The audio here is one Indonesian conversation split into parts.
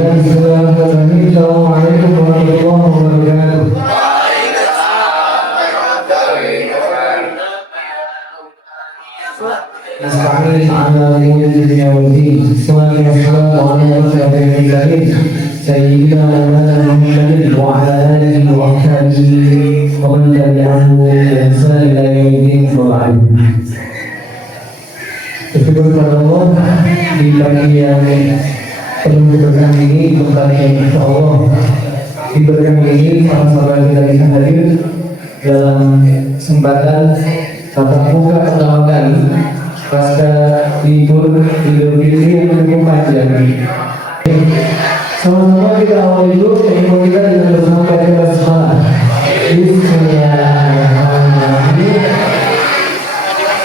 Assalamualaikum warahmatullahi wabarakatuh. Nasta'in ala umuri dunya wad din. Wassalatu wassalamu ala asyrafil mursalin sayyidina Muhammadin wa ala alihi wa sahbihi wa man tabi'ahum bi ihsan ila yaumil din. Bersyukur kepada Allah di pagi yang penuh keberkahan ini, kembali insya Allah di berkah ini sama-sama kita bisa hadir dalam kesempatan tatap muka pertama kali pasca libur Idul Fitri yang cukup panjang. Sama-sama kita awali dulu ilmu kita dengan bersama baca basmalah. Bismillahirrahmanirrahim.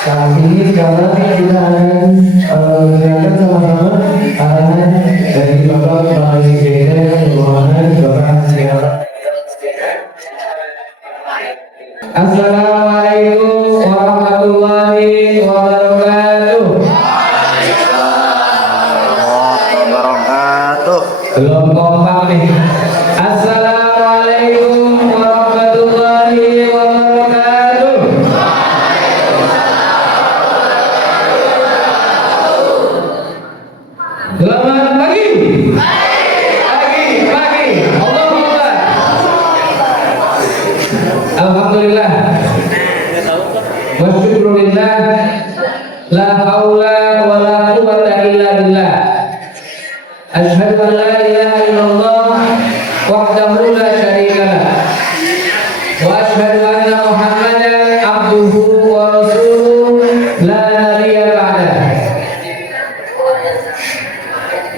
Saat ini sekarang kita akan mendengarkan sama-sama arahan dari Bapak Kepala Bidang Keuangan Bapak Hasil. Assalamualaikum warahmatullahi wabarakatuh. Belum kompak nih. Assalamualaikum warahmatullahi wabarakatuh. Selamat pagi. Pagi. Allahu Akbar. Alhamdulillah. Wa syukurillah. La haula wa la quwwata illa billah. Asyhadu an la ilaha illallah wahdahu la syarika lah. Wa asyhadu anna Muhammadan abduhu wa rasuluh la nabiyya ba'dah.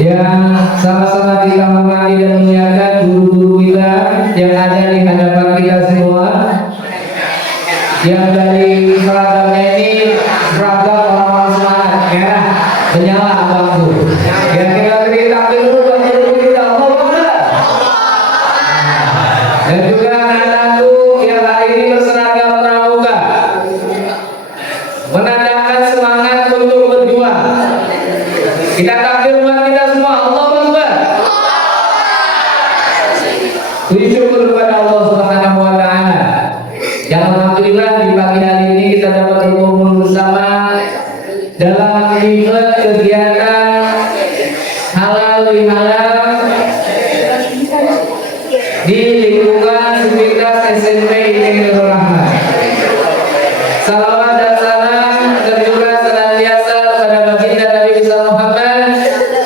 Yang sama-sama kita hormati dan muliakan guru-guru kita yang ada di hadapan kita semua, yang dari seragamnya ini seragam orang-orang semangat merah menyala abang tuh. Kira-kira kita ambil dulu buat guru kita, Allah Akbar. Dan juga anak-anakku yang hari ini berseragam pramuka, menandakan semangat untuk berjuang. Kita takbir buat kita semua, Allah Akbar. Puji syukur kepada Allah Subhanahu wa taala. Yang alhamdulillah di pagi hari ini kita dapat berkumpul bersama dalam event kegiatan halal bihalal di lingkungan Sivitas SMP Nurul Rahman. Salawat dan salam tercurah senantiasa kepada baginda Nabi besar Muhammad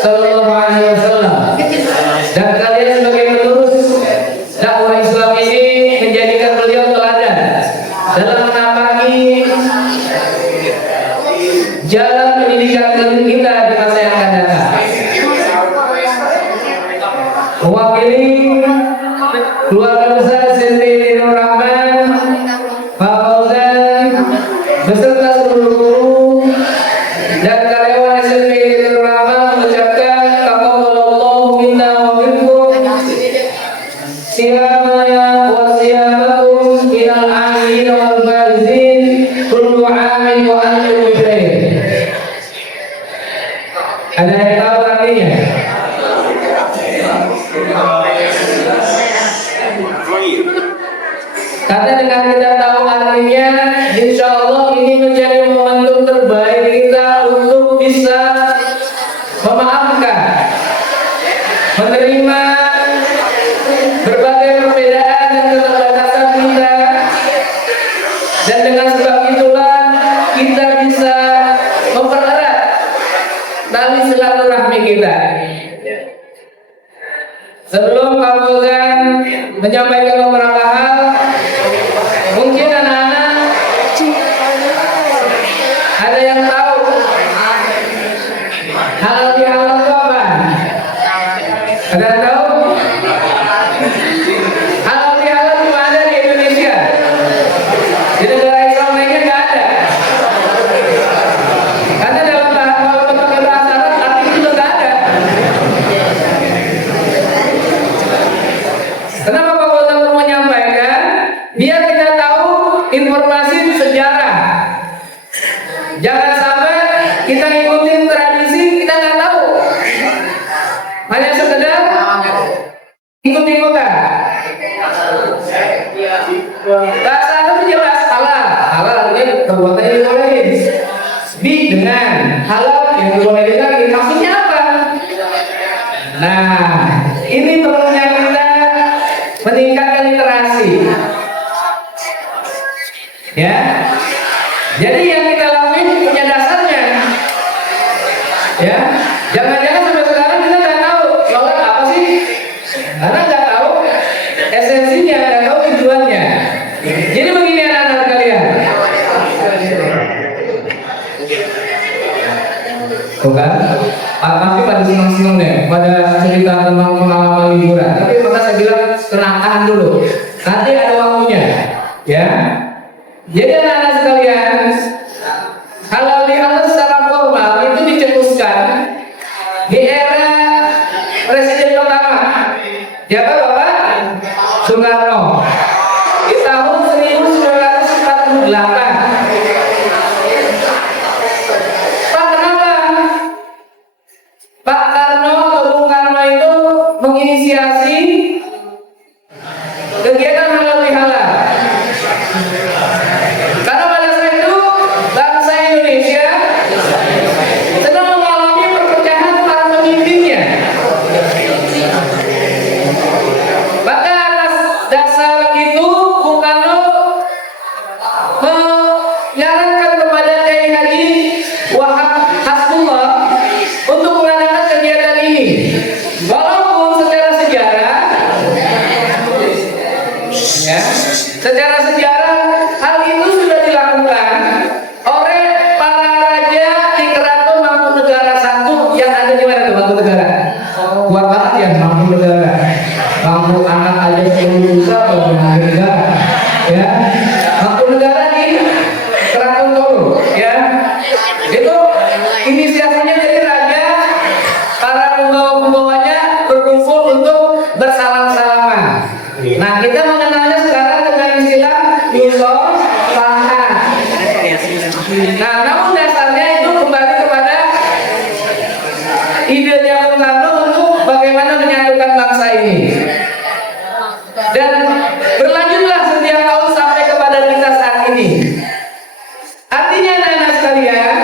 sallallahu alaihi wasallam. Dan kalian sebagai penerus dakwah Islam ini menjadikan beliau teladan dalam menapaki jalan pendidikan kita di masa yang akan datang. Mewakili keluarga besar SMP Nurul Rahman, Pak Fauzan beserta seluruh guru dan karyawan SMP Nurul Rahman mengucapkan taqabbalallahu minna wa minkum siyamana wa siyamakum minal amin wal faizin kullu amin wa antum bi khair. Ada yang tahu artinya? Karena dengan kita tahu artinya, insya Allah ini menjadi momentum terbaik kita untuk bisa memaafkan, menerima berbagai perbedaan dan keterbatasan kita, dan dengan sebab itulah kita bisa mempererat tali silaturahmi kita. Sebelum Pak Fauzan menyampaikan beberapa hal, mungkin anak-anak ada yang tahu halal bihalal itu apa? Ada yang tahu? Halal bihalal cuma ada di Indonesia. Di negara Islam lainnya nggak ada. Karena dalam bahasa Arab arti itu nggak ada. Kenapa Pak Fauzan mau menyampaikan? Biar kita tahu informasi sejarah. Jangan sampai kita ikutin tradisi kita nggak tahu. Hanya sekedar Nah, ini perlunya kita meningkatkan literasi. Ya. Jadi yang kita lakuin punya dasarnya. Ya. Jangan-jangan sampai sekarang kita nggak tahu sholat apa sih? Karena nggak tahu esensinya, nggak tahu tujuannya. Jadi begini anak-anak kalian. Tuh kan? Pasti pada senang-senang deh, pada cerita tentang pengalaman liburan. Tapi maka saya bilang tenang dulu. Nanti ada waktunya, ya. Jadi anak-anak sekalian, halal bihalal secara formal itu dicetuskan di era Presiden pertama, siapa Bapak? Soekarno. Di tahun 1948. Pak Karno atau Bung Karno itu menginisiasi kegiatan halal bihalal. Karena pada saat itu bangsa Indonesia sedang mengalami perpecahan para pemimpinnya. Maka atas dasar itu Bung Karno menyarankan kepada Kiai Haji Wahab Hasbullah untuk mengadakan kegiatan ini. Walaupun secara sejarah, ya, secara sejarah hal itu sudah dilakukan oleh para raja di Keraton Mangkunegaran I yang ada di mana tuh Mangkunegaran? Kuat banget ya Mangkunegaran. Mangku anak aja susah kalau Mangkunegaran, ya. Mangkunegaran di Keraton Solo, ya. Itu inisiasinya dari raja, para pembawa-pembawanya berkumpul untuk bersalam-salaman. Nah, kita mengenalnya sekarang dengan istilah musyawarah. Nah, namun dasarnya itu kembali kepada idenya Bung Karno untuk bagaimana menyatukan bangsa ini. Dan berlanjutlah setiap tahun sampai kepada kita saat ini. Artinya anak-anak sekalian,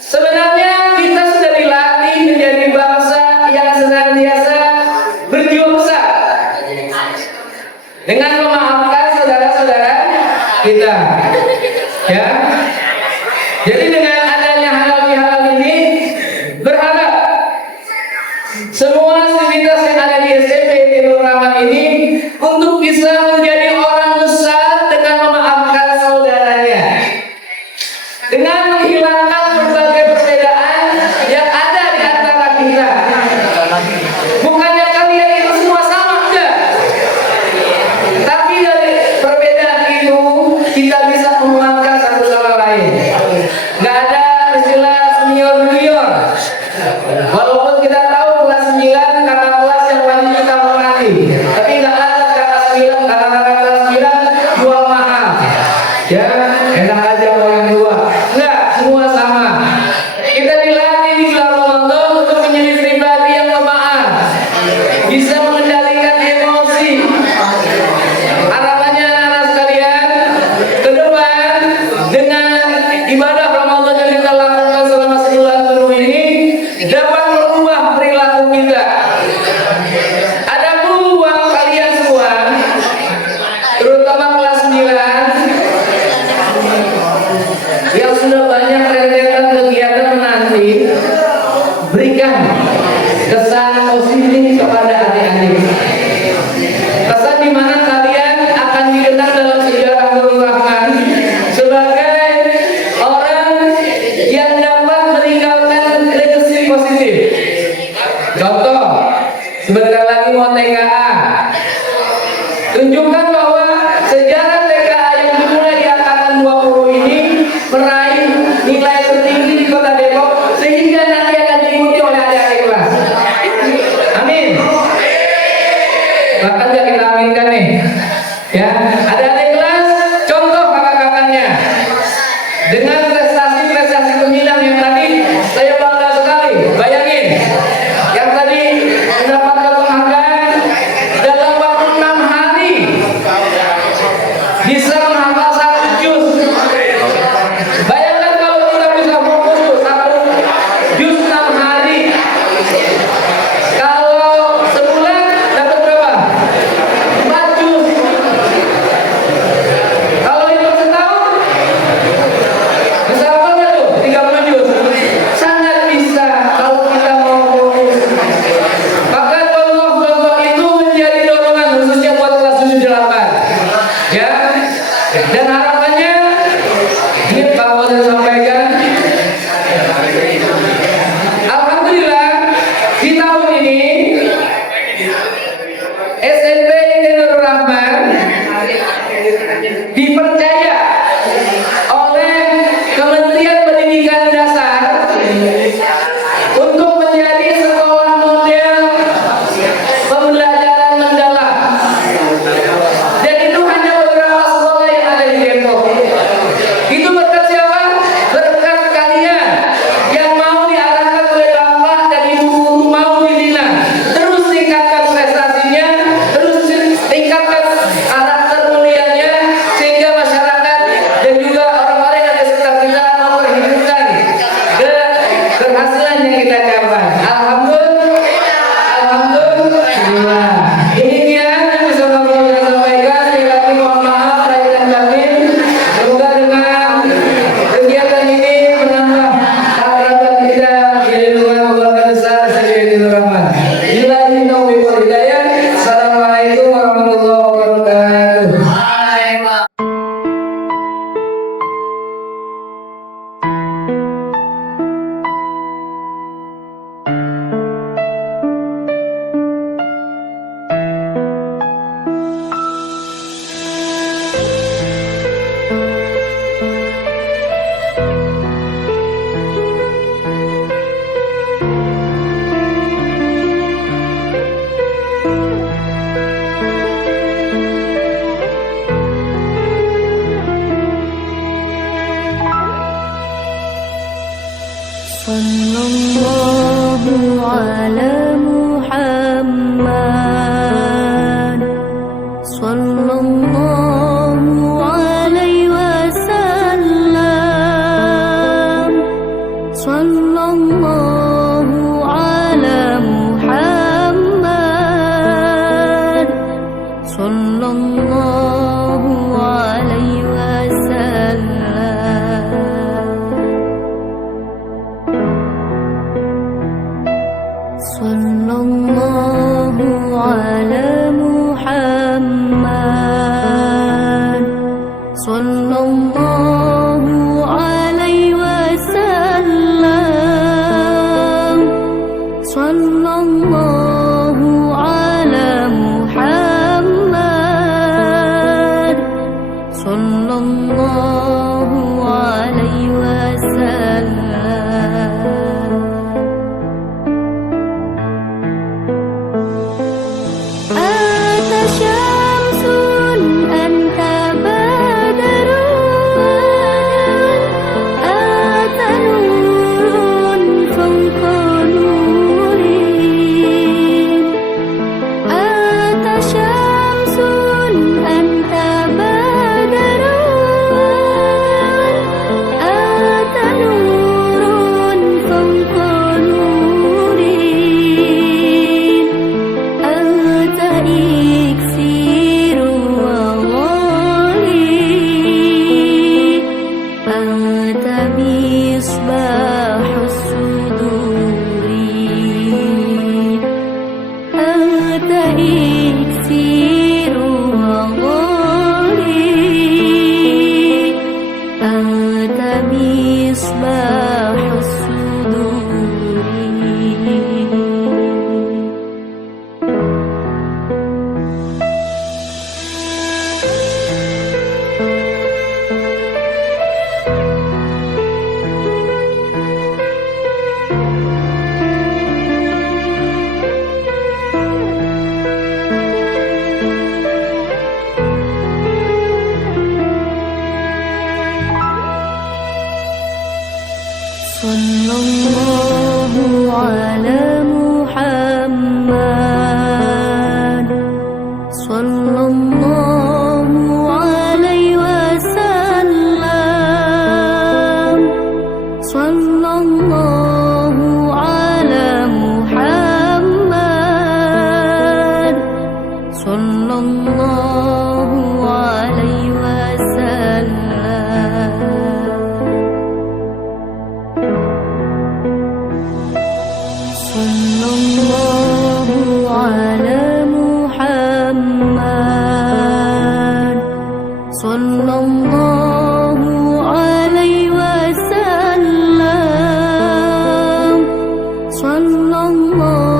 sebenarnya kita sudah dilatih menjadi bangsa yang senantiasa berjiwa besar dengan memaafkan saudara-saudara kita. Ya. Jadi dengan adanya halal bihalal ini, berharap semua aktivitas yang ada di SMP Nurul Rahman ini untuk bisa menjadi orang besar dengan memaafkan saudaranya, dengan menghilangkan berbagai perbedaan yang ada di antara kita. Bukannya kalian itu semua sama, enggak. Tapi dari perbedaan itu kita bisa menguatkan satu sama lain. Enggak ada istilah senior junior. Walaupun kita tahu kelas 9 kakak kelas yang wajib kita hormati, tapi enggak ada kakak 9 kakak kelas 9 jual mahal. Ya, enak aja orang tua. Enggak, semua sama. Kita dilatih di bulan Ramadan untuk menjadi pribadi yang pemaaf, bisa mengendalikan emosi. Harapannya anak-anak sekalian, ke depan dengan ibadah Ramadan yang kita lakukan selama sebulan penuh ini dapat merubah perilaku kita. Adapun buat kalian semua, terutama kelas 9 yang sudah banyak rentetan kegiatan menanti, berikan kesan positif kepada adik-adik. Kesan di mana kalian akan dikenal dalam sejarah Nurul Rahman sebagai orang yang dapat meninggalkan legacy positif. Contoh, sebentar lagi mau TKA. Tunjukkan bahwa sejarah TKA yang dimulai di angkatan 20 ini meraih nilai tertinggi di Kota Depok sehingga nanti akan diikuti oleh adik-adik kelas. Amin. Bahkan gak kita aminkan nih. Ya, adik-adik kelas contoh kakak-kakaknya dengan prestasi-prestasi gemilang yang tadi saya bangga sekali. Bayangin, yang tadi mendapatkan penghargaan dalam waktu 6 hari Sallallahu ala Muhammad, sallallahu alaihi wasallam, sallallahu ala Muhammad, sallallahu alaihi wasallam. Anta syamsun, anta badarun, anta nurun fawqa nurin. Anta syamsun, anta badarun, anta nurun fawqa nurin. Anta iksiru wa ghali, anta misbahus suduri. Anta iksiru wa ghali, anta misbahus suduri. Sallallahu ala Muhammad, sallallahu alaihi wasallam, sallallahu ala Muhammad, sallallahu alaihi wasallam. Sallallahu ala Muhammad, sallallahu alaihi wasallam, sallallahu